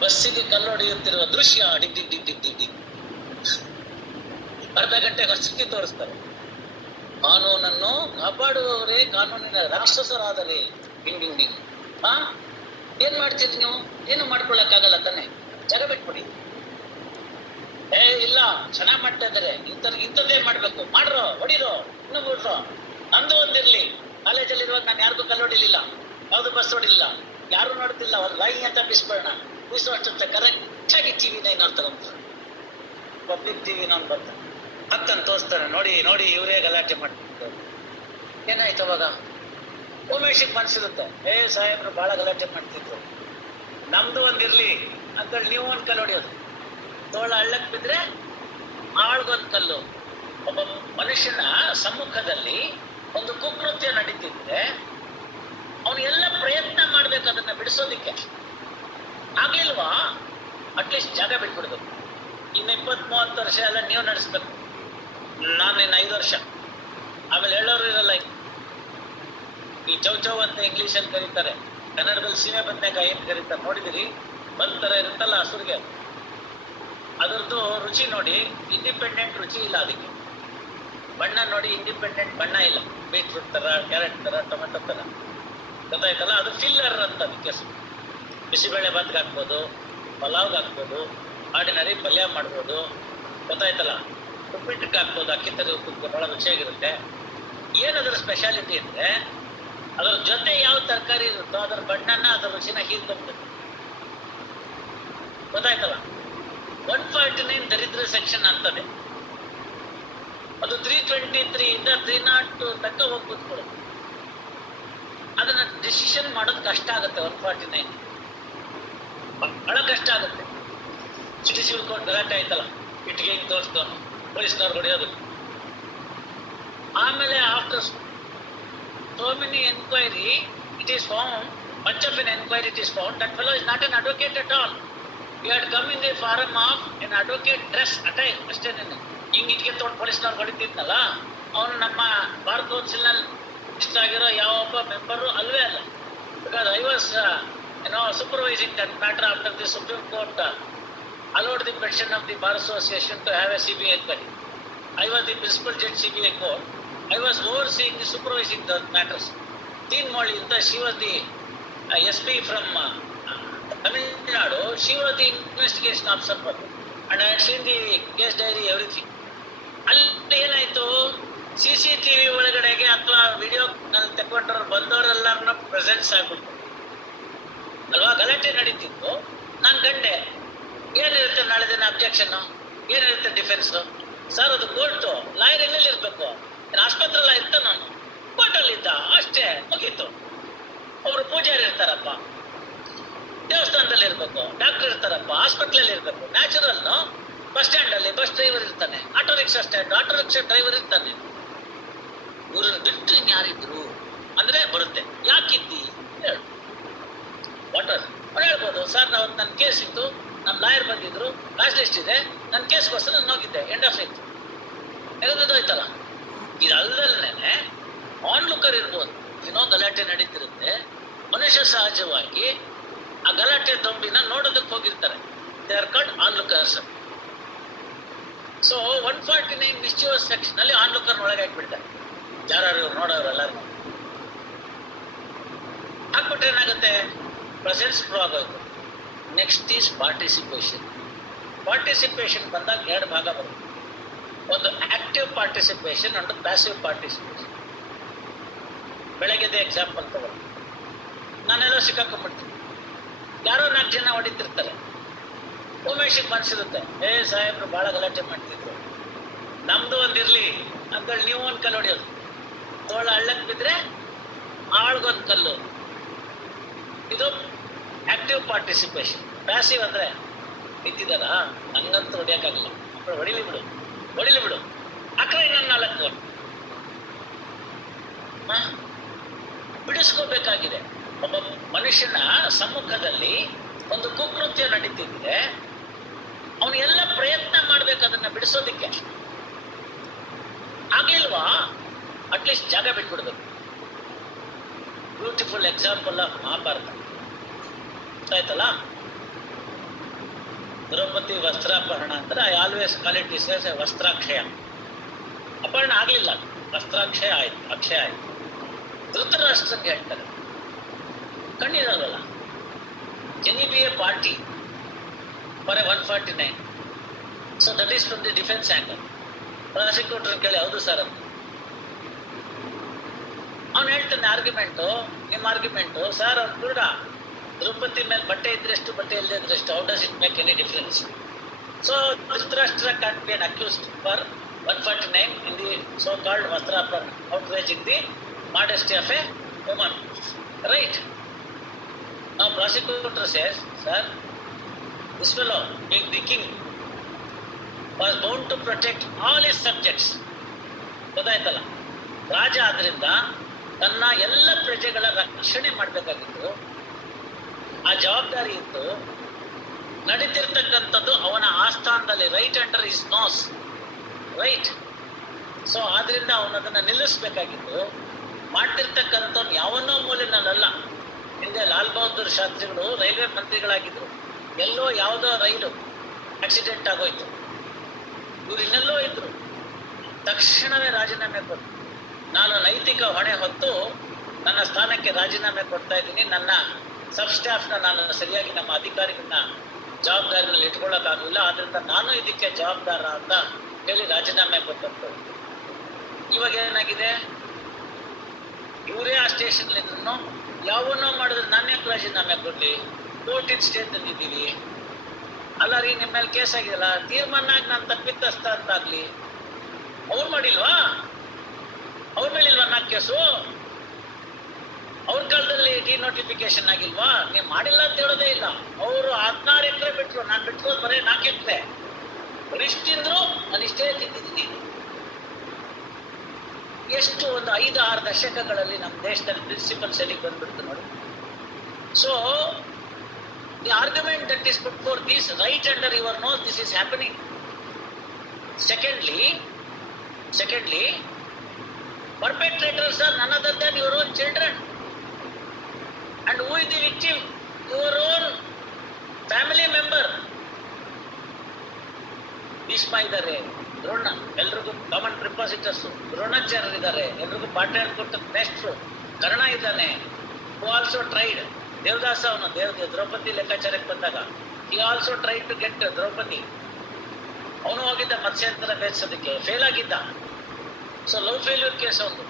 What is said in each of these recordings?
ಬಸ್ಸಿಗೆ ಕಲ್ಲೊಡೆಯುತ್ತಿರುವ ದೃಶ್ಯ ಡಿಗ್ ಡಿಗ್ ಡಿಗ್ ಡಿಗ್ ಡಿಗ್ ಡಿಗ್. ಅರ್ಧ ಗಂಟೆಗೆ ಸುತ್ತಿ ತೋರಿಸ್ತಾರೆ. ಕಾನೂನನ್ನು ಕಾಪಾಡುವವರೇ ಕಾನೂನಿನ ರಾಕ್ಷಸರಾದರೆ ಡಿಂಗ್ ಡಿಂಗ್ ಡಿಂಗ್. ಹಾ, ಏನ್ ಮಾಡ್ತೀರಿ ನೀವು? ಏನು ಮಾಡ್ಕೊಳಕ್ಕಾಗಲ್ಲ ತಾನೆ, ಜಾಗ ಬಿಟ್ಬಿಡಿ. ಇಲ್ಲ, ಚೆನ್ನಾಗ್ ಮಾಡ್ತಾ ಇದಾರೆ, ಇಂಥದ್ದೇ ಮಾಡ್ಬೇಕು, ಮಾಡ್ರೋ, ಹೊಡಿರೋ, ಇನ್ನು ಬಿಡ್ರೋ. ನಂದು ಒಂದಿರ್ಲಿ. ಕಾಲೇಜಲ್ಲಿ ಇರುವಾಗ ನಾನು ಯಾರಿಗೂ ಕಲ್ಲೊಡಿಲಿಲ್ಲ, ಯಾವ್ದು ಬಸ್ ಹೊಡಿಲಿಲ್ಲ, ಯಾರು ನೋಡ್ತಿಲ್ಲ. ಒಂದು ಲೈ ಅಂತ ಬಿಸ್ಬೇಡ, ಬೀಸೋ ಅಷ್ಟೊತ್ತ ಕರೆಕ್ಟ್ ಆಗಿ ಟಿವಿ 9 ಅವ್ರು ತಗೊಂಡ್ರು. ಪಬ್ಲಿಕ್ ಟಿವಿ ನಾನು ಬರ್ತಾನೆ, ಹತ್ತನ್ನು ತೋರಿಸ್ತಾನೆ. ನೋಡಿ ನೋಡಿ, ಇವರೇ ಗಲಾಟೆ ಮಾಡ್ತಿದ್ದಾರೆ. ಏನಾಯ್ತು ಅವಾಗ? ಉಮೇಶಿಗೆ ಮನ್ಸಿರುತ್ತೆ, ಸಾಹೇಬ್ರು ಬಹಳ ಗಲಾಟೆ ಮಾಡ್ತಿದ್ರು, ನಮ್ದು ಒಂದಿರ್ಲಿ ಅಂತೇಳಿ ನೀವು ಒಂದ್ ಕಲ್ಲು ಹೊಡಿಯೋದು. ತೋಳ ಹಳ್ಳಕ್ ಬಿದ್ರೆ ಆಳ್ಗೊಂದ್ ಕಲ್ಲು. ಒಬ್ಬ ಮನುಷ್ಯನ ಸಮ್ಮುಖದಲ್ಲಿ ಒಂದು ಕುಕೃತ್ಯ ನಡೀತಿದ್ರೆ ಅವನು ಎಲ್ಲ ಪ್ರಯತ್ನ ಮಾಡ್ಬೇಕು ಅದನ್ನ ಬಿಡಿಸೋದಿಕ್ಕೆ. ಆಗ್ಲಿಲ್ವಾ, ಅಟ್ಲೀಸ್ಟ್ ಜಾಗ ಬಿಟ್ಬಿಡ್ಬೇಕು. ಇನ್ನು 20-30 ವರ್ಷ ಎಲ್ಲ ನೀವು ನಡೆಸ್ಬೇಕು, ನಾನು ಇನ್ನು 5 ವರ್ಷ. ಆಮೇಲೆ ಹೇಳೋರು ಇರಲ್ಲ. ಈ ಚೌಚೌ ಅಂತ ಇಂಗ್ಲಿಷ್ ಅಲ್ಲಿ ಕರೀತಾರೆ, ಕನ್ನಡದಲ್ಲಿ ಸೀಮೆ ಬದನೆಕಾಯಿ ಏನ್ ಕರೀತಾರೆ ನೋಡಿದಿರಿ? ಒಂದ್ ತರ ಇರುತ್ತಲ್ಲ ಹಸುರಿಗೆ, ಅದರದ್ದು ರುಚಿ ನೋಡಿ, ಇಂಡಿಪೆಂಡೆಂಟ್ ರುಚಿ ಇಲ್ಲ ಅದಕ್ಕೆ. ಬಣ್ಣ ನೋಡಿ, ಇಂಡಿಪೆಂಡೆಂಟ್ ಬಣ್ಣ ಇಲ್ಲ. ಬೀಟ್ರೂಟ್ ತರ, ಕ್ಯಾರೆಟ್ ತರ, ಟೊಮೆಟೊ ತರ, ಗೊತ್ತಾಯ್ತಲ್ಲ? ಅದು ಫಿಲ್ಲರ್ ಅಂತ ಅದಕ್ಕೆ. ಬಿಸಿಬೇಳೆ ಭಾತ್ಗೆ ಹಾಕ್ಬೋದು, ಪಲಾವ್ಗೆ ಹಾಕ್ಬೋದು, ಆರ್ಡಿನರಿ ಪಲ್ಯ ಮಾಡ್ಬೋದು, ಗೊತ್ತಾಯ್ತಲ್ಲ? ಉಪ್ಪಿಟ್ಟಿಗೆ ಹಾಕ್ಬೋದು, ಅಕ್ಕಿ ತರಿ ಉಪ್ಪಿಟ್ಟು ಬಹಳ ರುಚಿಯಾಗಿರುತ್ತೆ. ಏನದ್ರ ಸ್ಪೆಷಾಲಿಟಿ ಅಂದ್ರೆ ಅದ್ರ ಜೊತೆ ಯಾವ ತರಕಾರಿ ಇರುತ್ತೋ ಅದರ ಬಣ್ಣನ, ಅದರ ರುಚಿನ ಹೀರ್ಕೊಂಡ್ಬಿಡುತ್ತೆ, ಗೊತ್ತಾಯ್ತಲ್ಲ? 149 ದರಿದ್ರ ಸೆಕ್ಷನ್ ಅಂತದೆ. ಅದು 323 ಇಂದ 302 ತನಕ ಹೋಗಿ ಕೂತ್ಕೊಳ್ಳುತ್ತೆ. ಅದನ್ನ ಡಿಸಿಷನ್ ಮಾಡೋದು ಕಷ್ಟ ಆಗುತ್ತೆ. 149 ಬಹಳ ಕಷ್ಟ ಆಗುತ್ತೆ. ಸಿಟಿ ಸಿವಿಲ್ ಕೋರ್ಟ್ ಗಲಾಟೆ ಆಯ್ತಲ್ಲ, ಇಟ್ಟಿಗೆ ಹಿಂಗ್ ತೋರಿಸ್ದವನು ಪೊಲೀಸ್ನವ್ರು ಹೊಡೆಯೋದು. ಆಮೇಲೆ after so many enquiry, it is found, much of an enquiry it is found, that fellow is not an advocate at all. He had come in the form of an advocate dress attire, ಅಷ್ಟೇ. ಹಿಂಗ್ ಇಟ್ಗೆ ತಗೊಂಡು ಪೊಲೀಸ್ನವ್ರು ಹೊಡಿತಿದ್ನಲ್ಲ, ಅವನು ನಮ್ಮ bar council ನಲ್ಲಿ ಇಷ್ಟ ಆಗಿರೋ ಯಾವೊಬ್ಬ ಮೆಂಬರು ಅಲ್ವೇ ಅಲ್ಲ. Because I was supervising that matter after the Supreme Court allowed the petition of the Bar Association to have a CBI inquiry. I was the principal judge CBI court. I was overseeing the supervising the matters. Teen Molly, she was the SP from Tamil Nadu. She was the investigation officer for me, and I had seen the case diary, everything. ಅಲ್ಲಿ ಏನಾಯ್ತು, CCTV ಒಳಗಡೆಗೆ ಅಥವಾ video ನಲ್ಲಿ ತಗೊಂಡ್ರು ಬಂದವರೆಲ್ಲರನ್ನ presence ಆಗ್ಬಿಟ್ಟು ಅಲ್ವಾ, ಗಲಾಟೆ ನಡೀತಿತ್ತು. ನಾನು ಗಂಡೆ, ಏನಿರುತ್ತೆ ನಾಳೆ ದಿನ ಅಬ್ಜೆಕ್ಷನ್, ಏನಿರುತ್ತೆ ಡಿಫೆನ್ಸ್? ಸರ್ ಅದು ಕೋರ್ಟು, ಲಾಯರ್ ಎಲ್ಲೆಲ್ಲಿ ಇರ್ಬೇಕು? ಆಸ್ಪತ್ರೆಲ್ಲ ಇರ್ತ, ನಾನು ಕೋರ್ಟಲ್ಲಿ ಇದ್ದ ಅಷ್ಟೇ, ಮುಗೀತು. ಒಬ್ರು ಪೂಜಾರಿ ಇರ್ತಾರಪ್ಪ, ದೇವಸ್ಥಾನದಲ್ಲಿ ಇರ್ಬೇಕು. ಡಾಕ್ಟರ್ ಇರ್ತಾರಪ್ಪ, ಹಾಸ್ಪಿಟ್ಲಲ್ಲಿ ಇರ್ಬೇಕು. ನ್ಯಾಚುರಲ್ ಬಸ್ ಸ್ಟ್ಯಾಂಡ್ ಅಲ್ಲಿ ಬಸ್ ಡ್ರೈವರ್ ಇರ್ತಾನೆ, auto rickshaw stand auto rickshaw driver ಇರ್ತಾನೆ. ಇವ್ರನ್ನ ಬಿಟ್ಟರೆ ಯಾರಿದ್ರು ಅಂದ್ರೆ ಬರುತ್ತೆ. ಯಾಕಿದ್ದಿ ಹೇಳು, ವಾಟರ್ ಅವ್ರು ಹೇಳ್ಬೋದು, ಸರ್ ನಾವು ನನ್ನ ಕೇಸ್ ಇತ್ತು, ನಮ್ಮ ಲಾಯರ್ ಬಂದಿದ್ರು, ಲಾಸ್ಟ್ ಲಿಸ್ಟ್ ಇದೆ, ನನ್ನ ಕೇಸ್ಗೋಸ್ಕರ ನಾನು ಹೋಗಿದ್ದೆ, ಎಂಡ್ ಆಫ್ ಇಟ್, ಹೋಯ್ತಲ್ಲ. ಇದಲ್ಲದೇನೆ ಆನ್ಲುಕರ್ ಇರ್ಬೋದು. ಗಲಾಟೆ ನಡೀತಿರುತ್ತೆ, ಮನುಷ್ಯ ಸಹಜವಾಗಿ ಆ ಗಲಾಟೆ ದೊಂಬಿನ ನೋಡೋದಕ್ಕೆ ಹೋಗಿರ್ತಾರೆ. They are called onlookers. So 149 mischievous section ಅಲ್ಲಿ ಆನ್ಲುಕರ್ ಒಳಗೆ ಹಾಕ್ಬಿಡ್ತಾರೆ. ಯಾರು ಇವ್ರು ನೋಡೋರು ಎಲ್ಲರೂ ಹಾಕ್ಬಿಟ್ರೆ ಏನಾಗುತ್ತೆ, ಪ್ರೆಸೆನ್ಸ್ ಪ್ರೂವ್ ಆಗೋಯ್ತು. Next is participation. ಪಾರ್ಟಿಸಿಪೇಷನ್ ಬಂದಾಗ 2 ಭಾಗ ಬರುತ್ತೆ. ಒಂದು ಆಕ್ಟಿವ್ ಪಾರ್ಟಿಸಿಪೇಷನ್, ಒಂದು ಪ್ಯಾಸಿವ್ ಪಾರ್ಟಿಸಿಪೇಷನ್. ಬೆಳಗ್ಗೆದ ಎಕ್ಸಾಂಪಲ್ ತಗೊಳ್ಳಿ, ನಾನೆಲ್ಲೋ ಸಿಕ್ಕಾಕೊಂಡ್ಬಿಡ್ತೀನಿ, ಯಾರೋ 4 ಜನ ಹೊಡಿತಿರ್ತಾರೆ. ಉಮೇಶಿಗೆ ಮನ್ಸಿರುತ್ತೆ, ಸಾಹೇಬ್ರು ಬಹಳ ಗಲಾಟೆ ಮಾಡ್ತಿದ್ರು, ನಮ್ದು ಒಂದಿರ್ಲಿ ಅಂತೇಳಿ ನೀವು ಒಂದ್ ಕಲ್ಲು ಹೊಡಿಯೋದು. ತೋಳ ಹಳ್ಳಕ್ ಬಿದ್ರೆ ಆಳ್ಗೊಂದ್ ಕಲ್ಲು. ಇದು ಆಕ್ಟಿವ್ ಪಾರ್ಟಿಸಿಪೇಷನ್. ಪ್ಯಾಸಿವ್ ಅಂದ್ರೆ ನಿಂತಿದಾರ, ನಂಗಂತೂ ಹೊಡಿಯಕ್ಕಾಗಲ್ಲ, ಹೊಡಿಲಿ ಬಿಡು, ಅಕ್ರ ಇನ್ನೊಂದು 4 ಬಿಡಿಸ್ಕೋಬೇಕಾಗಿದೆ. ಒಬ್ಬ ಮನುಷ್ಯನ ಸಮ್ಮುಖದಲ್ಲಿ ಒಂದು ಕುಕೃತ್ಯ ನಡೀತಿದ್ರೆ ಅವನು ಎಲ್ಲ ಪ್ರಯತ್ನ ಮಾಡ್ಬೇಕು ಅದನ್ನ ಬಿಡಿಸೋದಿಕ್ಕೆ. ಆಗಿಲ್ವಾ, ಅಟ್ಲೀಸ್ಟ್ ಜಾಗ ಬಿಟ್ಬಿಡ್ಬೇಕು. ಬ್ಯೂಟಿಫುಲ್ ಎಕ್ಸಾಂಪಲ್ ಆಫ್ ಮಹಾಭಾರತ ಆಯ್ತಲ್ಲ. ದ್ರೌಪದಿ ವಸ್ತ್ರಾಪಹರಣ ಅಂದ್ರೆ I always call it this as a ವಸ್ತ್ರಾಕ್ಷಯ. ಅಪಹರಣ ಆಗ್ಲಿಲ್ಲ, ವಸ್ತ್ರಾಕ್ಷಯ ಆಯ್ತು, ಅಕ್ಷಯ ಆಯ್ತು. ಧೃತರಾಷ್ಟ್ರಂಗೆ ಹೇಳ್ತಾರೆ, ಕಣ್ಣಿರಲ್ವಲ್ಲ, can you be a party for a 149? So that is from the defence angle. Prosecutor ಕೇಳಿ, ಹೌದು ಸರ್ ಅಂತ. ಅವನು ಹೇಳ್ತಾನೆ ಆರ್ಗ್ಯುಮೆಂಟು, ನಿಮ್ಮ ಆರ್ಗ್ಯುಮೆಂಟು, ಸರ್ ಅವ್ರು ಕೂಡ ದ್ರೌಪದಿ ಮೇಲೆ ಬಟ್ಟೆ ಇದ್ರೆಷ್ಟು, ಬಟ್ಟೆ ಇಲ್ಲದೆ ಇದ್ರೆಷ್ಟು, how does it make any difference? So Dhritarashtra can be accused for 149 in the so-called Vastrapahana, outraging the modesty of a woman. Right? Now prosecutor says, sir, this fellow, being the king, was bound to protect all his subjects. ಗೊತ್ತಾಯ್ತಲ್ಲ, ರಾಜ ಆದ್ರಿಂದ ತನ್ನ ಎಲ್ಲ ಪ್ರಜೆಗಳ ರಕ್ಷಣೆ ಮಾಡಬೇಕಾಗಿತ್ತು, ಆ ಜವಾಬ್ದಾರಿ ಇತ್ತು. ನಡೀತಿರ್ತಕ್ಕಂಥದ್ದು ಅವನ ಆಸ್ಥಾನದಲ್ಲಿ, right under his nose, right. So ಆದ್ರಿಂದ ಅವನು ಅದನ್ನ ನಿಲ್ಲಿಸ್ಬೇಕಾಗಿತ್ತು. ಮಾಡ್ತಿರ್ತಕ್ಕಂಥವ್ನು ಯಾವನ್ನೋ ಮೂಲೆನಲ್ಲ. ಹಿಂದೆ ಲಾಲ್ ಬಹದ್ದೂರ್ ಶಾಸ್ತ್ರಿಗಳು ರೈಲ್ವೆ ಮಂತ್ರಿಗಳಾಗಿದ್ರು, ಎಲ್ಲೋ ಯಾವುದೋ ರೈಲು ಆಕ್ಸಿಡೆಂಟ್ ಆಗೋಯ್ತು, ಇವ್ರು ಇನ್ನೆಲ್ಲೋ ಇದ್ರು. ತಕ್ಷಣವೇ ರಾಜೀನಾಮೆ ಕೊಟ್ಟು, ನಾನು ನೈತಿಕ ಹೊಣೆ ಹೊತ್ತು ನನ್ನ ಸ್ಥಾನಕ್ಕೆ ರಾಜೀನಾಮೆ ಕೊಡ್ತಾ ಇದ್ದೀನಿ, ನನ್ನ ಸಬ್ ಸ್ಟಾಫ್ನ ನಾನು ಸರಿಯಾಗಿ ನಮ್ಮ ಅಧಿಕಾರಿಗಳನ್ನ ಜವಾಬ್ದಾರಿನಲ್ಲಿ ಇಟ್ಕೊಳ್ಳೋಕ್ಕಾಗಲಿಲ್ಲ, ಆದ್ರಿಂದ ನಾನು ಇದಕ್ಕೆ ಜವಾಬ್ದಾರ ಅಂತ ಹೇಳಿ ರಾಜೀನಾಮೆ ಕೊಟ್ಟಂತು. ಇವಾಗ ಏನಾಗಿದೆ, ಇವರೇ ಆ ಸ್ಟೇಷನ್ ಇದ್ರು, ಯಾವನ್ನೋ ಮಾಡಿದ್ರೆ ನಾನ್ಯಾಕೆ ರಾಜೀನಾಮೆ ಕೊಡ್ಲಿ, ಕೋರ್ಟಿನ ಸ್ಟೇ ತಂದಿದ್ದೀವಿ, ಅಲ್ಲ ರೀ ನಿಮ್ಮ ಮೇಲೆ ಕೇಸ್ ಆಗಿದಲ್ಲ, ತೀರ್ಮಾನ ಆಗಿ ನಾನು ತಪ್ಪಿತಸ್ಥ ಅಂತಾಗ್ಲಿ. ಅವ್ರು ಮಾಡಿಲ್ವಾ? ಅವ್ರ ಮೇಲಿಲ್ವಾ 4 ಕೇಸು? ಅವ್ರ ಕಾಲದಲ್ಲಿ ಡಿನೋಟಿಫಿಕೇಶನ್ ಆಗಿಲ್ವಾ? ನೀವು ಮಾಡಿಲ್ಲ ಅಂತ ಹೇಳೋದೇ ಇಲ್ಲ. ಅವರು 16 ಎಕರೆ ಬಿಟ್ರು, ನಾನು ಬಿಟ್ಕೊಂಡು ಬರೀ 4 ಎಕರೆ ಇಷ್ಟಿಂದ್ರು, ನಾನು ಇಷ್ಟೇ ತಿಂದಿದ್ದೀನಿ. ಎಷ್ಟು ಒಂದು 5-6 ದಶಕಗಳಲ್ಲಿ ನಮ್ಮ ದೇಶದಲ್ಲಿ ಪ್ರಿನ್ಸಿಪಲ್ಸ್ ಎಲ್ಲಿಗೆ ಬಂದ್ಬಿಡ್ತು ನೋಡಿ. So the argument that is put forth is right under your nose, this is happening. Secondly, perpetrators are none other than your own children. And who is the victim? Your own family member. Bhishma ಇದ್ದಾರೆ, ದ್ರೋಣ, ಎಲ್ರಿಗೂ common ಪ್ರಿಪಾಸಿಟರ್ಸ್, ದ್ರೋಣಾಚಾರ್ಯರು ಇದ್ದಾರೆ, ಎಲ್ರಿಗೂ ಪಾಠ ಹೇಳ್ಕೊಟ್ಟ ಮೇಷ್ಟ್ರು, ಕರ್ಣ ಇದ್ದಾನೆ, ಹೂ also tried. Devadas ಅವನು ದ್ರೌಪದಿ ಲೆಕ್ಕಾಚಾರಕ್ಕೆ ಬಂದಾಗ he also tried to get Draupadi. ಅವನು ಹೋಗಿದ್ದ ಮತ್ಸ್ಯಂತರ ಬೇಯಿಸೋದಕ್ಕೆ, ಫೇಲ್ ಆಗಿದ್ದ. ಸೊ ಲವ್ ಫೇಲ್ಯೂರ್ ಕೇಸ್ ಅವನು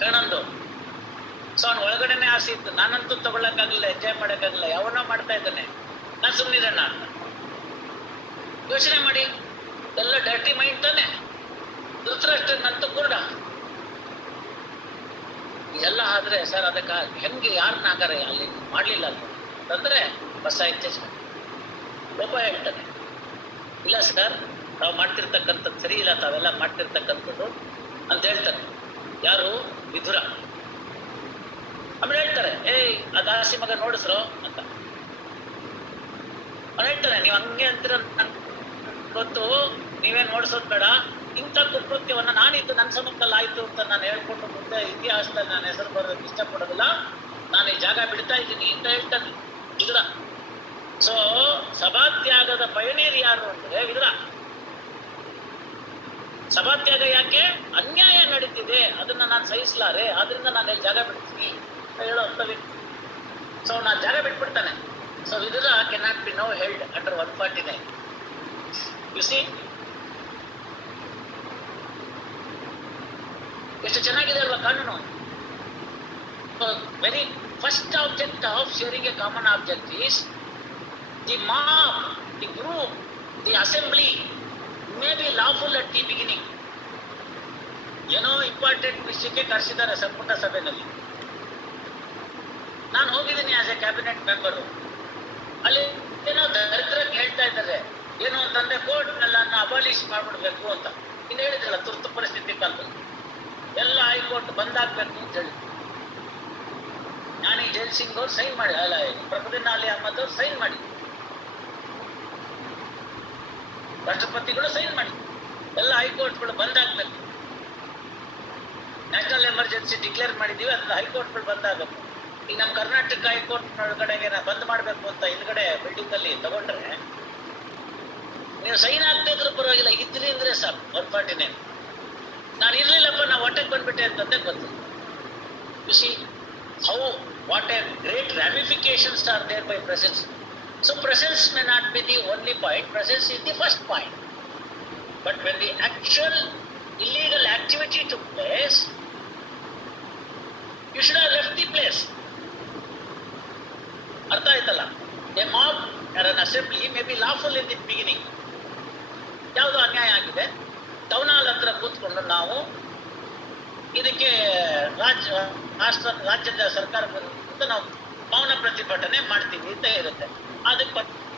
ಕರ್ಣಂದು. ಸೊ ಅವ್ನ ಒಳಗಡೆನೆ ಆಸೆ ಇತ್ತು, ನಾನಂತೂ ತಗೊಳಕ್ಕಾಗಲಿಲ್ಲ, ಎಂಜಾಯ್ ಮಾಡೋಕ್ಕಾಗಲಿಲ್ಲ, ಯಾವನೋ ಮಾಡ್ತಾ ಇದ್ದಾನೆ, ನಾನು ಸುಮ್ಮನಿರೋಣ ಅಂತ. ಯೋಚನೆ ಮಾಡಿ, ಎಲ್ಲ ಡರ್ಟಿ ಮೈಂಡ್ ತಾನೆ. ಧೃತರಾಷ್ಟ್ರನಂತೂ ಕೂಡ ಇದೆಲ್ಲ ಆದ್ರೆ ಸರ್ ಅದಕ್ಕೆ ಹೆಂಗೆ ಯಾರನ್ನ ಹಾಗಾರೆ ಅಲ್ಲಿ ಮಾಡ್ಲಿಲ್ಲ ಅಂತಂದ್ರೆ ಹೊಸ ಇಚ್ಛೆ ಒಬ್ಬ ಹೇಳ್ತಾನೆ, ಇಲ್ಲ ಸರ್ ತಾವು ಮಾಡ್ತಿರ್ತಕ್ಕಂಥದ್ದು ಸರಿ ಇಲ್ಲ, ತಾವೆಲ್ಲ ಮಾಡ್ತಿರ್ತಕ್ಕಂಥದ್ದು ಅಂತ ಹೇಳ್ತಾರೆ. ಯಾರು? ವಿದುರ. ಆಮೇಲೆ ಹೇಳ್ತಾರೆ, ಆ ದಾಸಿ ಮಗ ನೋಡಿಸ್ರೋ ಅಂತ. ಅವ್ನು ಹೇಳ್ತಾನೆ, ನೀವು ಹಂಗೆ ಅಂತೀರ ಗೊತ್ತು, ನೀವೇನ್ ನೋಡ್ಸೋದ್ ಬೇಡ, ಇಂಥ ಕುಕೃತ್ಯವನ್ನ ನಾನಿದ್ದು ನನ್ನ ಸಮಕ್ಕಲ್ಲಿ ಆಯ್ತು ಅಂತ ನಾನು ಹೇಳ್ಕೊಂಡು ಮುಂದೆ ಇತಿಹಾಸದಲ್ಲಿ ನಾನು ಹೆಸರು ಬರೋದಕ್ಕೆ ಇಷ್ಟಪಡೋದಿಲ್ಲ, ನಾನು ಈ ಜಾಗ ಬಿಡ್ತಾ ಇದ್ದೀನಿ ಅಂತ ಹೇಳ್ತಾನೆ ವಿದುರ. ಸೊ ಸಭಾತ್ಯಾಗದ ಪಯನೇರ್ ಯಾರು ಅಂದ್ರೆ ವಿದುರ. ಸಭಾತ್ಯಾಗ ಯಾಕೆ? ಅನ್ಯಾಯ ನಡೀತಿದೆ, ಅದನ್ನ ನಾನು ಸಹಿಸಲಾರೆ, ಆದ್ರಿಂದ ನಾನು ಇಲ್ಲಿ ಜಾಗ ಬಿಡ್ತೀನಿ ಅಂತ ಹೇಳೋ ಅರ್ಥವಿ. ಸೊ ನಾನು ಜಾಗ ಬಿಟ್ಬಿಡ್ತಾನೆ. So Vidura cannot be no held under 149. You see ಎಷ್ಟು ಚೆನ್ನಾಗಿದೆ ಅಲ್ವಾ ಕಾನೂನು. Very first object of sharing a common object is the mob, the group, the assembly may be lawful at the beginning. ಏನೋ ಇಂಪಾರ್ಟೆಂಟ್ ವಿಷಯಕ್ಕೆ ಕರೆಸಿದ್ದಾರೆ ಸಂಪುಟ ಸಭೆಯಲ್ಲಿ. ನಾನು ಹೋಗಿದ್ದೀನಿ ಆಸ್ ಎ ಕ್ಯಾಬಿನೆಟ್ ಮೆಂಬರು. ಅಲ್ಲಿ ಏನೋ ದರಿದ್ರಕ್ಕೆ ಹೇಳ್ತಾ ಇದ್ದಾರೆ, ಏನು ಅಂತಂದ್ರೆ ಕೋರ್ಟ್ನೆಲ್ಲ ಅಬಾಲಿಷ್ ಮಾಡ್ಬಿಡ್ಬೇಕು ಅಂತ. ಇನ್ನು ಹೇಳಿದ್ರಲ್ಲ ತುರ್ತು ಪರಿಸ್ಥಿತಿ ಕಾಲದಲ್ಲಿ ಎಲ್ಲ ಹೈಕೋರ್ಟ್ ಬಂದಾಗಬೇಕು ಅಂತ ಹೇಳಿ ಜ್ಞಾನಿ ಜೈಲ್ ಸಿಂಗ್ ಅವ್ರು ಸೈನ್ ಮಾಡಿ, ಅಲ್ಲ ಪ್ರಭುದಿನ ಅಲಿ ಅಹಮದ್ ಅವ್ರು ಸೈನ್ ಮಾಡಿ, ರಾಷ್ಟ್ರಪತಿಗಳು ಸೈನ್ ಮಾಡಿ, ಎಲ್ಲ ಹೈಕೋರ್ಟ್ಗಳು ಬಂದಾಗಬೇಕು. ನ್ಯಾಷನಲ್ ಎಮರ್ಜೆನ್ಸಿ ಡಿಕ್ಲೇರ್ ಮಾಡಿದ್ದೀವಿ, ಅದ್ರ ಹೈಕೋರ್ಟ್ಗಳು ಬಂದಾಗಬೇಕು. ಈಗ ನಮ್ಮ ಕರ್ನಾಟಕ ಹೈಕೋರ್ಟ್ ಒಳಗಡೆಗೆ ಬಂದ್ ಮಾಡ್ಬೇಕು ಅಂತ ಹಿಂದ್ಗಡೆ ಬಿಲ್ಡಿಂಗ್ ಅಲ್ಲಿ ತಗೊಂಡ್ರೆ ನೀವು ಸೈನ್ ಆಗ್ತಾ ಇದ್ರು ಪರವಾಗಿಲ್ಲ, ಇದ್ರಿ ಅಂದ್ರೆ ಸಾಕು 149. ನಾನು ಇರ್ಲಿಲ್ಲಪ್ಪ, ನಾ ಹೊಟ್ಟೆಗೆ ಬಂದ್ಬಿಟ್ಟೆ ಅಂತಂದೆ ಗೊತ್ತು. U C how what a great ramifications are there by presence. So presence may not be the only point, presence is the first point. But when the actual illegal activity took place, you should have left the place. ಅರ್ಥ ಆಯ್ತಲ್ಲ? A mob or an assembly may be lawful in the beginning. ಯಾವುದು ಅನ್ಯಾಯ ಆಗಿದೆ, town hall ಹತ್ರ ಕೂತ್ಕೊಂಡು ನಾವು ಇದಕ್ಕೆ ರಾಜ್ಯದ ಸರ್ಕಾರ ನಾವು ಮೌನ ಪ್ರತಿಭಟನೆ ಮಾಡ್ತೀವಿ ಅಂತ ಇರುತ್ತೆ. ಅದಕ್ಕೆ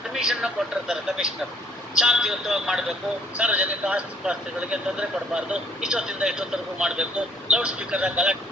ಪರ್ಮಿಷನ್ ಕೊಟ್ಟಿರ್ತಾರೆ ಕಮಿಷನರ್. ಶಾಂತಿಯುತವಾಗಿ ಮಾಡಬೇಕು, ಸಾರ್ವಜನಿಕ ಆಸ್ತಿಪಾಸ್ತಿಗಳಿಗೆ ತೊಂದರೆ ಕೊಡಬಾರ್ದು, ಇಷ್ಟೊತ್ತಿಂದ ಇಷ್ಟೊತ್ತರೆಗೂ ಮಾಡಬೇಕು, ಲೌಡ್ ಸ್ಪೀಕರ್ ಗಲಾಟೆ